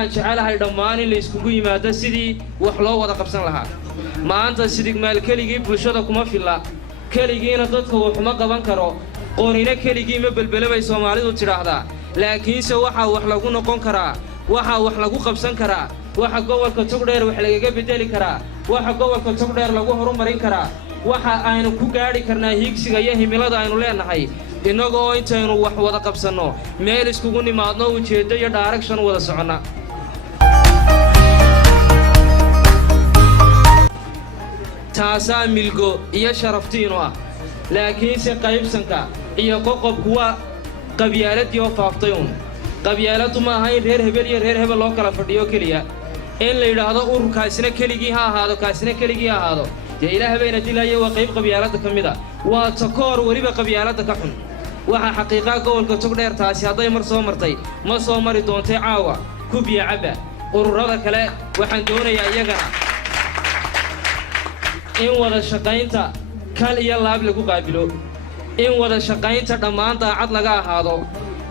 waxaan jecelahay dhammaan in la iskugu yimaado sidii wax loo wada qabsan lahaa maanta sidigmaal keligii bulshada kuma filla keligiina dadka waxuma qaban karo qoonina keligii ma belbelabay Soomaalidu tiraahdaa laakiinse waxa wax lagu noqon karaa waxa wax lagu qabsan karaa waxa gobolka Togdheer wax lagaga bedeli karaa waxa gobolka Togdheer lagu horumarin karaa waxa aynu ku gaari karnaa higsiga iyo himilada aynu leenahay inagoo intaynu wax wada qabsano meel iskugu nimaadno ujeedo iyo direction wada socona taasa milgo iyo sharaftiino ah laakiinse qaybsanka iyo qoqobku waa qabyaaladii oo faaftay qabyaaladu ma aha in reer hebel iyo reer hebel loo kala fadhiyo kaliya in la yiraahdo ururkaasina keligii ha ahaado kaasina keligii ha ahaado ilaahay bayna dilay waa qayb qabyaalada kamida waa takoor waliba qabyaalada ka xun waxa xaqiiqa gobolka Togdheer taasi haday mar soo martay ma soo mari doontay caawa kubiya caba ururada kale waxaan doonayaa iyagana in wada shaqaynta kal iyo laab lagu qaabilo in wada shaqaynta dhammaan daacad laga ahaado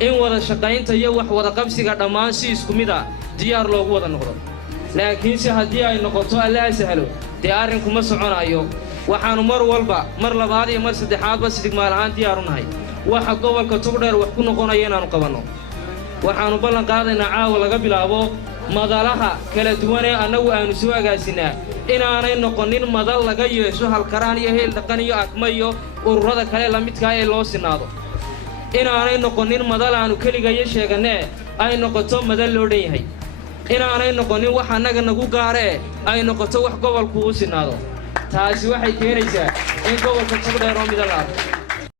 in wada shaqaynta iyo wax wada qabsiga dhammaan si isku mid ah diyaar loogu wada noqdo laakiin si hadii ay noqoto Allah sahalo diyaarin kuma soconayo waxaanu mar walba mar labaad iyo mar saddexaad ba sidigmaal ahaan diyaar u nahay waxa gobolka Togdheer wax ku noqonaya inaanu qabanno waxaanu ballan qaadaynaa caawa laga bilaabo madalaha kala duwan ee anagu aanu soo agaasinaa inaanay noqonin madal laga yeesho halkaraan iyo heel dhaqan iyo akmayo ururada kale la midka ay loo sinaado inaanay noqonin madal aanu kaliya sheeganee ay noqoto madal loo dhan yahay inaanay noqonin wax anaga nagu gaaree ay noqoto wax gobolku u sinaado taasi waxay keenaysaa in gobolka Togdheer oo midalaad